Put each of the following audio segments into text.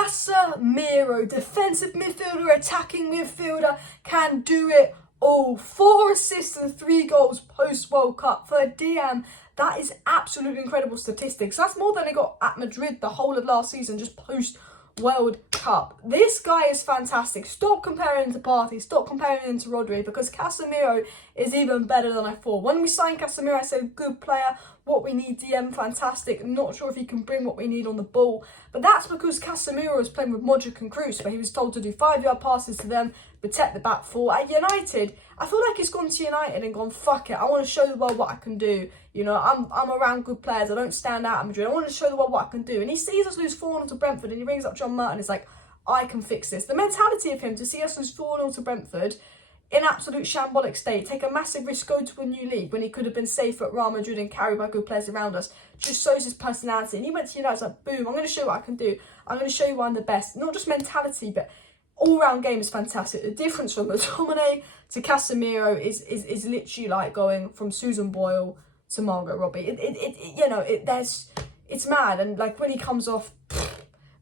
Casemiro, defensive midfielder, attacking midfielder, can do it all. 4 assists and 3 goals post-World Cup for a DM. That is absolutely incredible statistics. That's more than he got at Madrid the whole of last season, just post-World Cup. This guy is fantastic. Stop comparing him to Partey. Stop comparing him to Rodri, because Casemiro is even better than I thought. When we signed Casemiro, I said good player. What we need, DM, fantastic. I'm not sure if he can bring what we need on the ball. But that's because Casemiro was playing with Modric and Kroos, where he was told to do 5-yard passes to them, protect the back four. At United, I feel like he's gone to United and gone, fuck it, I want to show the world what I can do. You know, I'm around good players. I don't stand out at Madrid. I want to show the world what I can do. And he sees us lose 4-0 to Brentford, and he rings up John Merton and is like, I can fix this. The mentality of him to see us lose 4-0 to Brentford in absolute shambolic state, take a massive risk, go to a new league when he could have been safe at Real Madrid and carried by good players around us, just shows his personality. And he went to United like, boom, I'm going to show you what I can do. I'm going to show you why I'm the best. Not just mentality, but all-round game is fantastic. The difference from McTominay to Casemiro is literally like going from Susan Boyle to Margot Robbie. It's mad. And like when he comes off,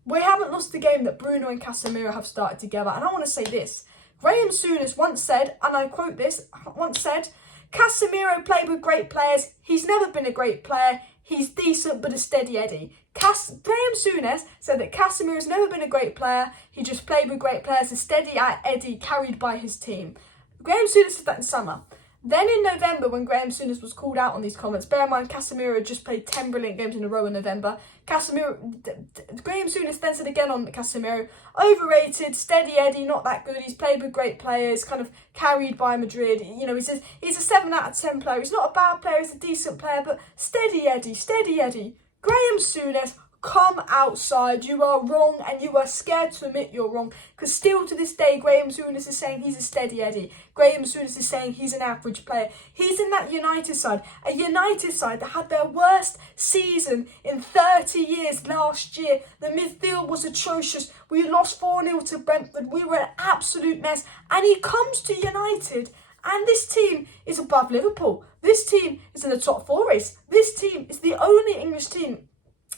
we haven't lost the game that Bruno and Casemiro have started together. And I want to say this. Graeme Souness once said, and I quote this, Casemiro played with great players. He's never been a great player. He's decent but a steady Eddie. Graeme Souness said that Casemiro's never been a great player. He just played with great players, a steady Eddie carried by his team. Graeme Souness said that in summer. Then in November, when Graeme Souness was called out on these comments, bear in mind Casemiro had just played 10 brilliant games in a row in November. Graeme Souness then said again on Casemiro, overrated, steady Eddie, not that good. He's played with great players, kind of carried by Madrid. You know, he says he's a 7 out of 10 player. He's not a bad player, he's a decent player, but steady Eddie, steady Eddie. Graeme Souness, come outside. You are wrong, and you are scared to admit you're wrong, because still to this day Graeme Souness is saying he's a steady Eddie. Graeme Souness is saying he's an average player. He's in that United side, a United side that had their worst season in 30 years last year. The midfield was atrocious. We lost 4-0 to Brentford. We were an absolute mess, and he comes to United, and this team is above Liverpool. This team is in the top 4 race. This team is the only English team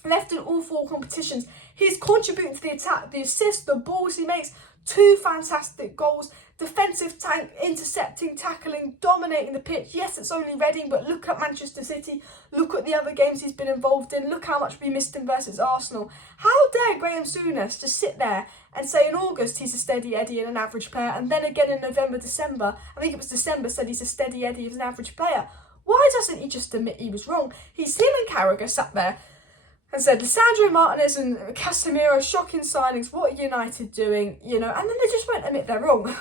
left in all 4 competitions. He's contributing to the attack, the assists, the balls he makes, 2 fantastic goals, defensive tank, intercepting, tackling, dominating the pitch. Yes, it's only Reading, but look at Manchester City, look at the other games he's been involved in, look how much we missed him versus Arsenal. How dare Graeme Souness just sit there and say in August he's a steady Eddie and an average player, and then again in November, December, I think it was December, said he's a steady Eddie as an average player. Why doesn't he just admit he was wrong? Him and Carragher sat there and said, Lisandro Martinez and Casemiro, shocking signings, what are United doing? You know, and then they just won't admit they're wrong.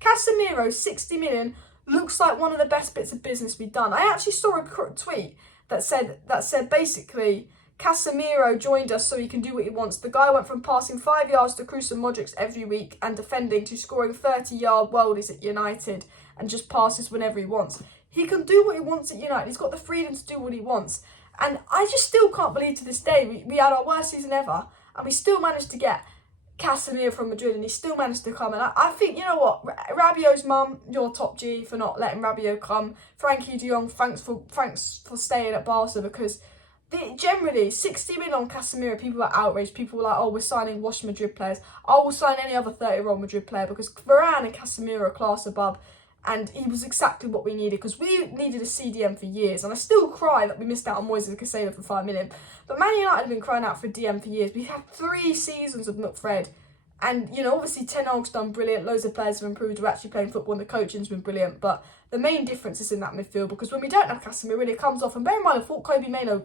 Casemiro, 60 million, looks like one of the best bits of business we've done. I actually saw a tweet that said basically, Casemiro joined us so he can do what he wants. The guy went from passing 5 yards to Kroos and Modric every week and defending to scoring 30-yard worldies at United and just passes whenever he wants. He can do what he wants at United. He's got the freedom to do what he wants. And I just still can't believe to this day, we had our worst season ever, and we still managed to get Casemiro from Madrid, and he still managed to come. And I think, you know what, Rabiot's mum, you're top G for not letting Rabiot come. Frankie de Jong, thanks for staying at Barca, because generally, 60 million on Casemiro, people are outraged. People were like, oh, we're signing washed Madrid players. I will sign any other 30-year-old Madrid player, because Varane and Casemiro are class above. And he was exactly what we needed, because we needed a CDM for years. And I still cry that we missed out on Moises Caicedo for 5 million. But Man United have been crying out for a DM for years. We had 3 seasons of McFred. And, you know, obviously Ten Hag's done brilliant. Loads of players have improved. We're actually playing football and the coaching's been brilliant. But the main difference is in that midfield, because when we don't have Casemiro, really it comes off. And bear in mind, I thought Kobe Mainoo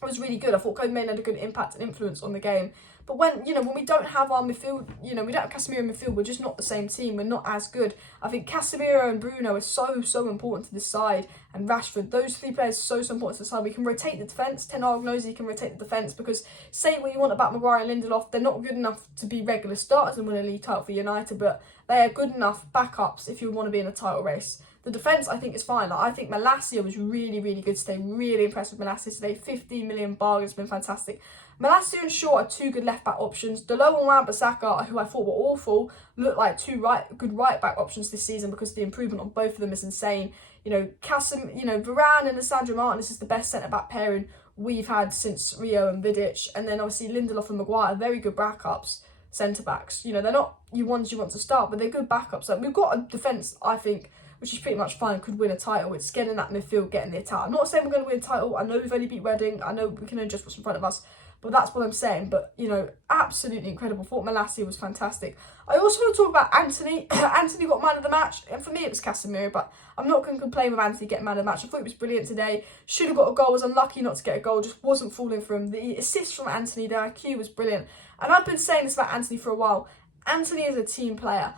was really good. I thought Kobe Mainoo had a good impact and influence on the game. But when we don't have our midfield, we don't have Casemiro in midfield, we're just not the same team. We're not as good. I think Casemiro and Bruno are so important to this side, and Rashford, those 3 players are so important to the side. We can rotate the defence. Ten Hag knows he can rotate the defence, because say what you want about Maguire and Lindelof, they're not good enough to be regular starters and win a league title for United, but they are good enough backups if you want to be in a title race. The defence, I think, is fine. Like, I think Malacia was really good today. Really impressed with Malacia today. 15 million bargain has been fantastic. Malacia and Shaw are 2 good left-back options. Dalot and Wan-Bissaka, who I thought were awful, look like 2 good right-back options this season, because the improvement on both of them is insane. Varane and Lisandro Martinez is the best centre-back pairing we've had since Rio and Vidic. And then obviously Lindelof and Maguire, very good backups, centre-backs. You know, they're not ones you want to start, but they're good backups. Like, we've got a defence, I think, which is pretty much fine, could win a title. It's getting that midfield, getting the attack. I'm not saying we're going to win a title. I know we've only beat Reading. I know we can only just what's in front of us. But that's what I'm saying. But, you know, absolutely incredible. Thought Malacia was fantastic. I also want to talk about Antony. Antony got man of the match. And for me, it was Casemiro. But I'm not going to complain with Antony getting man of the match. I thought he was brilliant today. Should have got a goal. Was unlucky not to get a goal. Just wasn't falling for him. The assist from Antony, the IQ was brilliant. And I've been saying this about Antony for a while. Antony is a team player.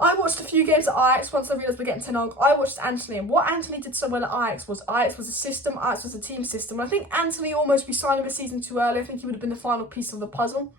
I watched a few games at Ajax once I realised we're getting Ten Hag. I watched Antony, and what Antony did so well at Ajax was a system, Ajax was a team system. And I think Antony almost, we signed him a season too early. I think he would have been the final piece of the puzzle.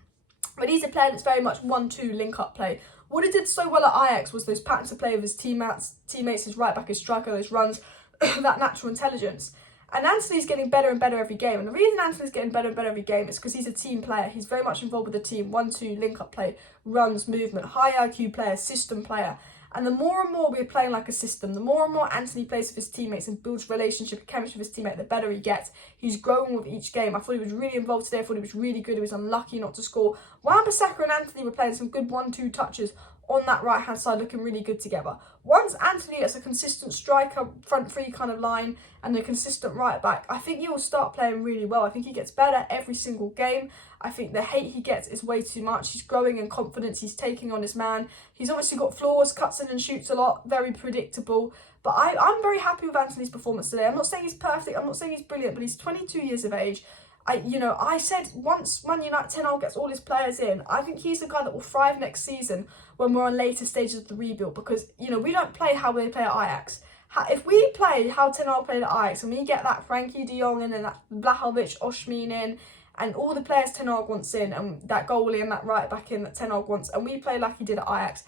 But he's a player that's very much 1-2 link-up play. What he did so well at Ajax was those patterns of play with his teammates, his right-back, his striker, those runs, that natural intelligence. And Antony's getting better and better every game. And the reason Antony's getting better and better every game is because he's a team player. He's very much involved with the team. 1-2, link-up play, runs, movement, high IQ player, system player. And the more and more we're playing like a system, the more and more Antony plays with his teammates and builds relationship and chemistry with his teammate, the better he gets. He's growing with each game. I thought he was really involved today. I thought he was really good. He was unlucky not to score. Wan-Bissaka and Antony were playing some good 1-2 touches on that right-hand side, looking really good together. Once Antony gets a consistent striker, front three kind of line, and a consistent right-back, I think he will start playing really well. I think he gets better every single game. I think the hate he gets is way too much. He's growing in confidence. He's taking on his man. He's obviously got flaws, cuts in and shoots a lot, very predictable. But I'm very happy with Antony's performance today. I'm not saying he's perfect. I'm not saying he's brilliant, but he's 22 years of age. I said once Man United Ten Hag gets all his players in, I think he's the guy that will thrive next season when we're on later stages of the rebuild, because, you know, we don't play how they play at Ajax. If we play how Ten Hag played at Ajax, and we get that Frankie de Jong in and that Vlahovic, Osimhen in, and all the players Ten Hag wants in, and that goalie and that right back in that Ten Hag wants, and we play like he did at Ajax,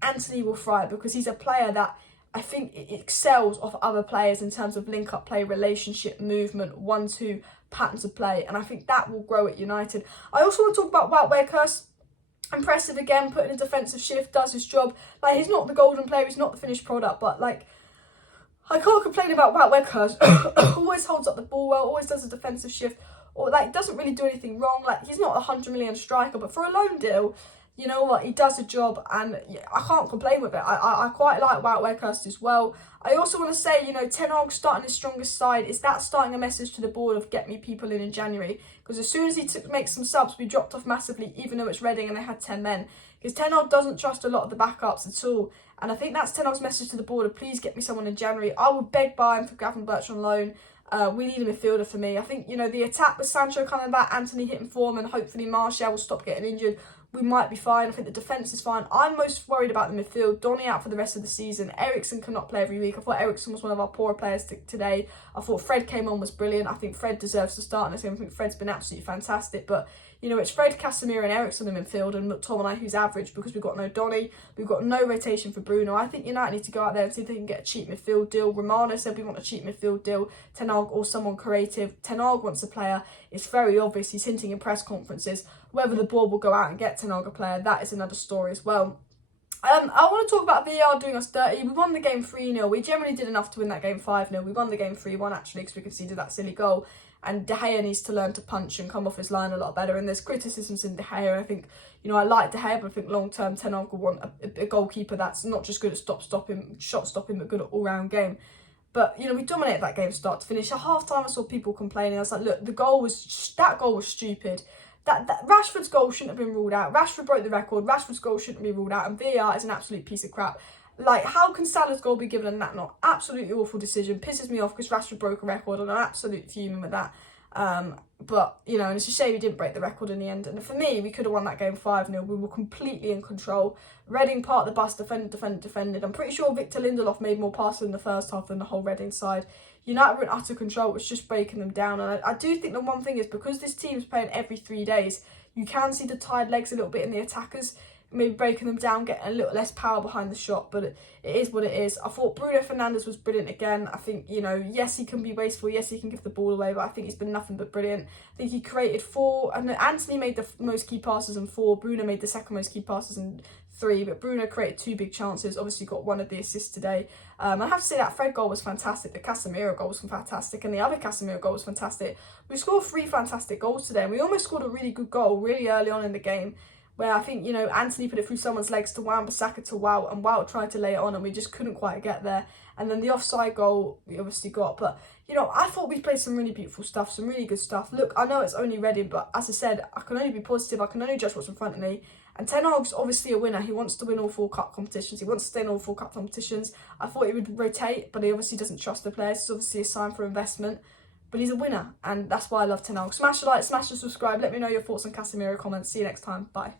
Antony will thrive, because he's a player that I think it excels off other players in terms of link-up play, relationship, movement, 1-2 patterns of play, and I think that will grow at United. I also want to talk about Wout Weghorst. Impressive again, putting a defensive shift, does his job. Like, he's not the golden player, he's not the finished product, but like, I can't complain about Wout Weghorst. Always holds up the ball well, always does a defensive shift, or like doesn't really do anything wrong. Like, he's not a 100 million striker, but for a loan deal, you know what, he does a job, and I can't complain with it. I quite like Wout Weghorst as well. I also want to say, you know, Ten Hag starting his strongest side, is that starting a message to the board of get me people in January? Because as soon as he makes some subs, we dropped off massively, even though it's Reading and they had 10 men. Because Ten Hag doesn't trust a lot of the backups at all. And I think that's Ten Hag's message to the board of please get me someone in January. I would beg by him for Gavin Birch on loan. We need a midfielder for me. I think, you know, the attack with Sancho coming back, Antony hitting form, and hopefully Martial will stop getting injured. We might be fine. I think the defence is fine. I'm most worried about the midfield. Donny out for the rest of the season. Eriksen cannot play every week. I thought Eriksen was one of our poorer players today. I thought Fred came on, was brilliant. I think Fred deserves to start in this game. I think Fred's been absolutely fantastic. But, you know, it's Fred, Casemiro and Eriksen in the midfield, and McTominay, who's average, because we've got no Donny. We've got no rotation for Bruno. I think United need to go out there and see if they can get a cheap midfield deal. Romano said we want a cheap midfield deal. Ten Hag or someone creative. Ten Hag wants a player. It's very obvious. He's hinting in press conferences. Whether the board will go out and get Ten Hag a player, that is another story as well. I want to talk about VAR doing us dirty. We won the game 3-0. We generally did enough to win that game 5-0. We won the game 3-1 actually, because we conceded that silly goal. And De Gea needs to learn to punch and come off his line a lot better. And there's criticisms in De Gea. I think, you know, I like De Gea, but I think long term Ten Hag will want a goalkeeper that's not just good at shot stopping, but good at all round game. But, you know, we dominated that game start to finish. At half time, I saw people complaining. I was like, look, that goal was stupid. That Rashford's goal shouldn't have been ruled out. Rashford broke the record. Rashford's goal shouldn't be ruled out. And VAR is an absolute piece of crap. Like, how can Salah's goal be given and that not? Absolutely awful decision. Pisses me off because Rashford broke a record, and I'm absolutely fuming with that. But, you know, and it's a shame he didn't break the record in the end. And for me, we could have won that game 5-0. We were completely in control. Reading part of the bus, defended. I'm pretty sure Victor Lindelof made more passes in the first half than the whole Reading side. United were in utter control. It was just breaking them down. And I do think the one thing is, because this team's playing every 3 days, you can see the tired legs a little bit in the attackers. maybe breaking them down, getting a little less power behind the shot, but it is what it is. I thought Bruno Fernandes was brilliant again. I think, you know, yes, he can be wasteful, yes, he can give the ball away, but I think he's been nothing but brilliant. I think he created 4, and Antony made the most key passes in 4, Bruno made the second most key passes in 3, but Bruno created 2 big chances, obviously got one of the assists today. I have to say that Fred goal was fantastic, the Casemiro goal was fantastic, and the other Casemiro goal was fantastic. We scored 3 fantastic goals today, and we almost scored a really good goal really early on in the game, where I think, you know, Antony put it through someone's legs to Wan-Bissaka to Wout, and Wout tried to lay it on, and we just couldn't quite get there. And then the offside goal we obviously got, but, you know, I thought we played some really beautiful stuff, some really good stuff. Look, I know it's only Reading, but as I said, I can only be positive, I can only judge what's in front of me. And Ten Hag's obviously a winner. He wants to win all 4 cup competitions. He wants to stay in all 4 cup competitions. I thought he would rotate, but he obviously doesn't trust the players. It's obviously a sign for investment. But he's a winner, and that's why I love Ten Hag. Smash the like, smash the subscribe. Let me know your thoughts on Casemiro comments. See you next time. Bye.